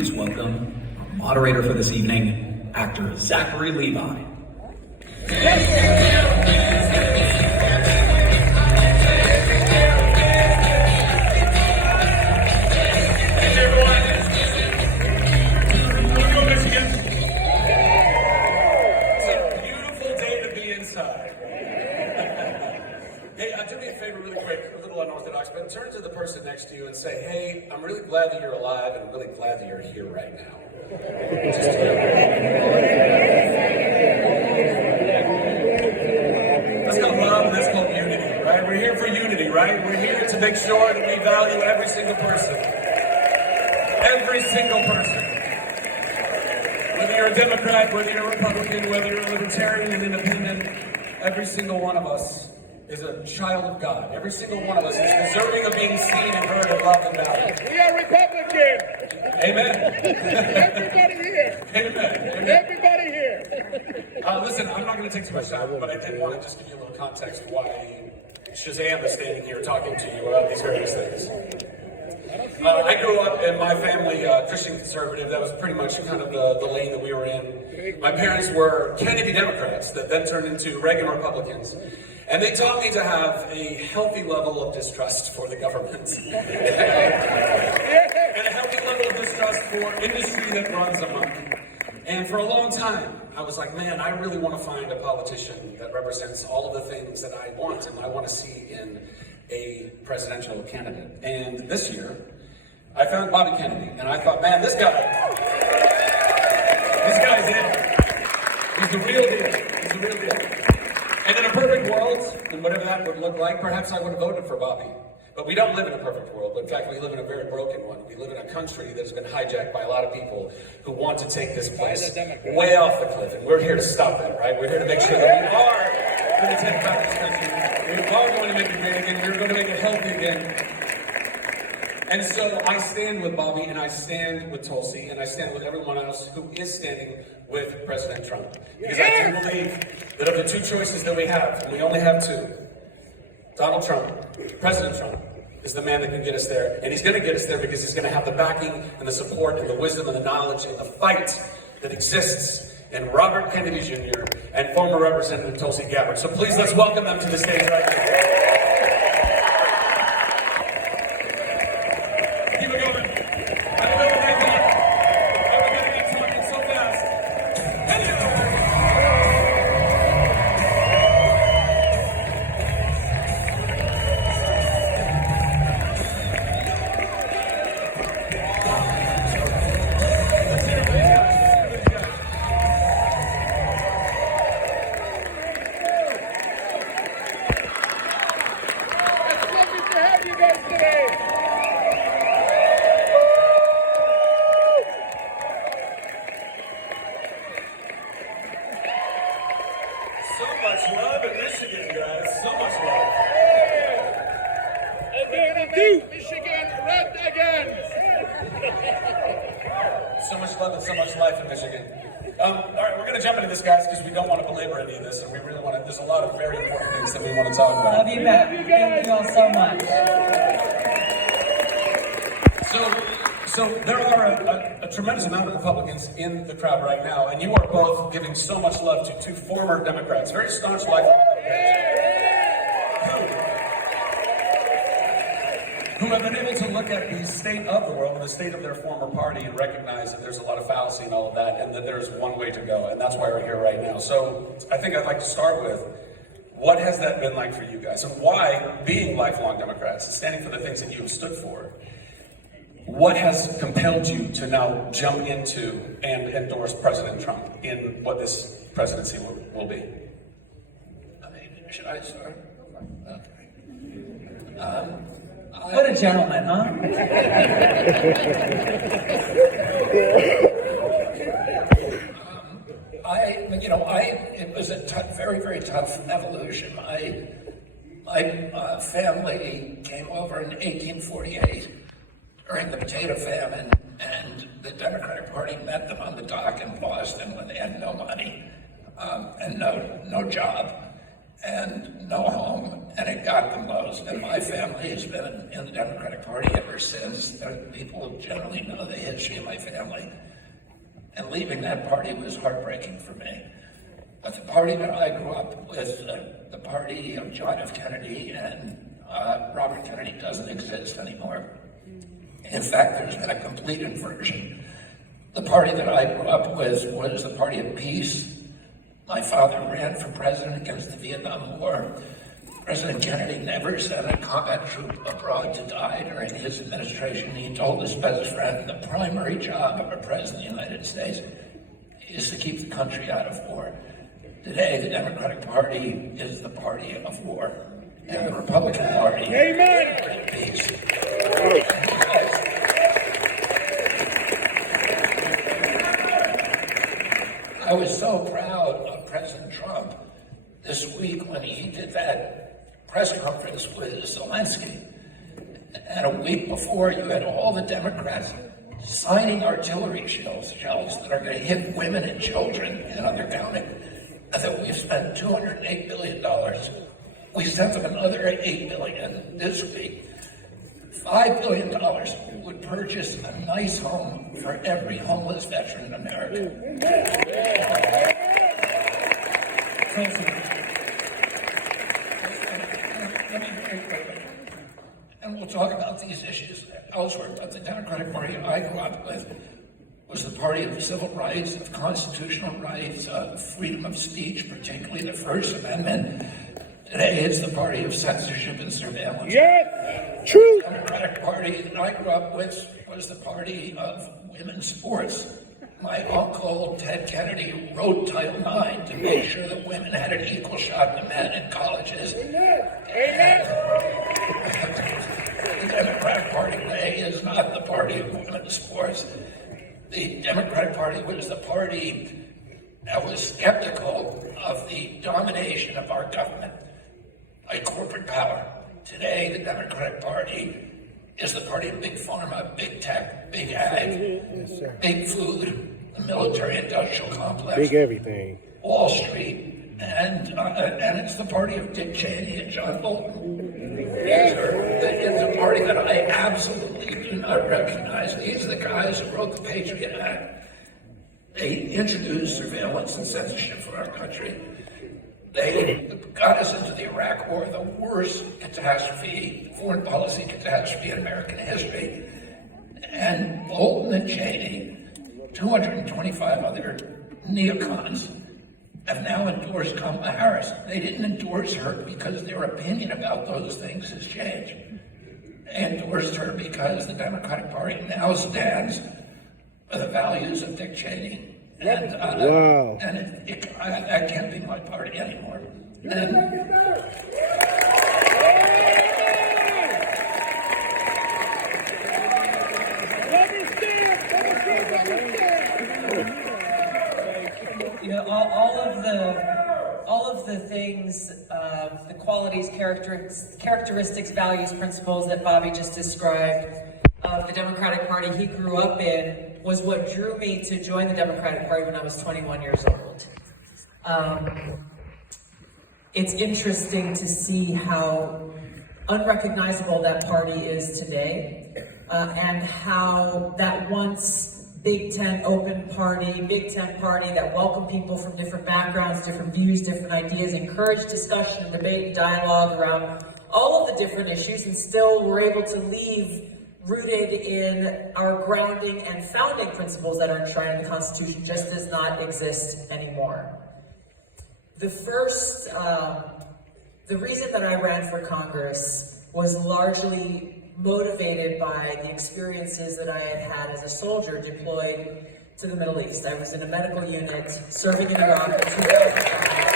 Please welcome our moderator for this evening, actor Zachary Levi. But turn to the person next to you and say, hey, I'm really glad that you're alive and I'm really glad that you're here right now. That's called love and that's called unity, right? We're here for unity, right? We're here to make sure that we value every single person. Every single person. Whether you're a Democrat, whether you're a Republican, whether you're a Libertarian and Independent, every single one of us is a child of God. Every single one of us is deserving of being seen and heard and loved and valued. We are Republicans. Amen. Everybody here. Amen. Amen. Everybody here. Listen, I'm not going to take too much time, but I did want to just give you a little context why Shazam is standing here talking to you about these various things. I grew up in my family, Christian conservative. That was pretty much kind of the lane that we were in. My parents were Kennedy Democrats that then turned into Reagan Republicans. And they taught me to have a healthy level of distrust for the government. And a healthy level of distrust for industry that runs amok. And for a long time, I was like, man, I really want to find a politician that represents all of the things that I want and I want to see in a presidential candidate. And this year, I found Bobby Kennedy. And I thought, man, this guy's it. He's the real deal. He's the real deal. And in a perfect world, and whatever that would look like, perhaps I would have voted for Bobby. But we don't live in a perfect world. But in fact, we live in a very broken one. We live in a country that has been hijacked by a lot of people who want to take this place way off the cliff. And we're here to stop that, right? We're here to make sure that we are going to take back this country. We are going to make it great again. We're going to make it healthy again. And so I stand with Bobby, and I stand with Tulsi, and I stand with everyone else who is standing with President Trump. Because I do believe that of the two choices that we have, and we only have two, Donald Trump, President Trump, is the man that can get us there. And he's going to get us there because he's going to have the backing and the support and the wisdom and the knowledge and the fight that exists in Robert Kennedy Jr. and former Representative Tulsi Gabbard. So please, let's welcome them to the stage right now. So much love and so much life in Michigan. All right, we're going to jump into this, guys, because we don't want to belabor any of this, and we really want to. There's a lot of very important things that we want to talk about. Love you back. Thank you all so much. So there are a tremendous amount of Republicans in the crowd right now, and you are both giving so much love to two former Democrats, very staunch life who have been able to look at the state of the world and the state of their former party and recognize that there's a lot of fallacy and all of that, and that there's one way to go, and that's why we're here right now. So I think I'd like to start with, what has that been like for you guys? And why, being lifelong Democrats and standing for the things that you have stood for, what has compelled you to now jump into and endorse President Trump in what this presidency will be? Should I start? Okay. What a gentleman, huh? It was a very, very tough evolution. My family came over in 1848 during the potato famine, and the Democratic Party met them on the dock in Boston when they had no money and no job. and no home, and it got the most. And my family has been in the Democratic Party ever since. People generally know the history of my family. And leaving that party was heartbreaking for me. But the party that I grew up with, the party of John F. Kennedy and Robert Kennedy, doesn't exist anymore. In fact, there's been a complete inversion. The party that I grew up with was the party of peace. My father ran for president against the Vietnam War. President Kennedy never sent a combat troop abroad to die during his administration. He told his best friend, the primary job of a president of the United States is to keep the country out of war. Today, the Democratic Party is the party of war, and the Republican Party is the party of peace. I was so proud of President Trump this week when he did that press conference with Zelensky. And a week before, you had all the Democrats signing artillery shells that are going to hit women and children, and they're counting. That we've spent $208 billion. We sent them another $8 billion this week. $5 billion would purchase a nice home for every homeless veteran in America. And we'll talk about these issues elsewhere, but the Democratic Party I grew up with was the party of civil rights, of constitutional rights, of freedom of speech, particularly the First Amendment. Today it's the party of censorship and surveillance. Yes, true. The Democratic Party that I grew up with was the party of women's sports. My uncle, Ted Kennedy, wrote Title IX to make sure that women had an equal shot to men in colleges. Amen. The Democratic Party today is not the party of women's sports. The Democratic Party was the party that was skeptical of the domination of our government by corporate power. Today, the Democratic Party is the party of big pharma, big tech, big ag, big food, the military-industrial complex, Big everything. Wall Street, and it's the party of Dick Cheney and John Bolton. It's a party that I absolutely do not recognize. These are the guys who wrote the Patriot Act. They introduced surveillance and censorship for our country. They got us into the Iraq War, the worst catastrophe, foreign policy catastrophe in American history. And Bolton and Cheney, 225 other neocons, have now endorsed Kamala Harris. They didn't endorse her because their opinion about those things has changed. They endorsed her because the Democratic Party now stands for the values of Dick Cheney. And, Wow. and that can't be my party anymore. And, You know, all of the things, the qualities, characteristics, values, principles that Bobby just described of the Democratic Party he grew up in was what drew me to join the Democratic Party when I was 21 years old. It's interesting to see how unrecognizable that party is today, and how that once Big Tent open party, Big Tent party that welcomed people from different backgrounds, different views, different ideas, encouraged discussion, debate, and dialogue around all of the different issues, and still were able to leave rooted in our grounding and founding principles that are enshrined in the Constitution, just does not exist anymore. The reason that I ran for Congress was largely motivated by the experiences that I had had as a soldier deployed to the Middle East. I was in a medical unit serving in Iraq in 2005.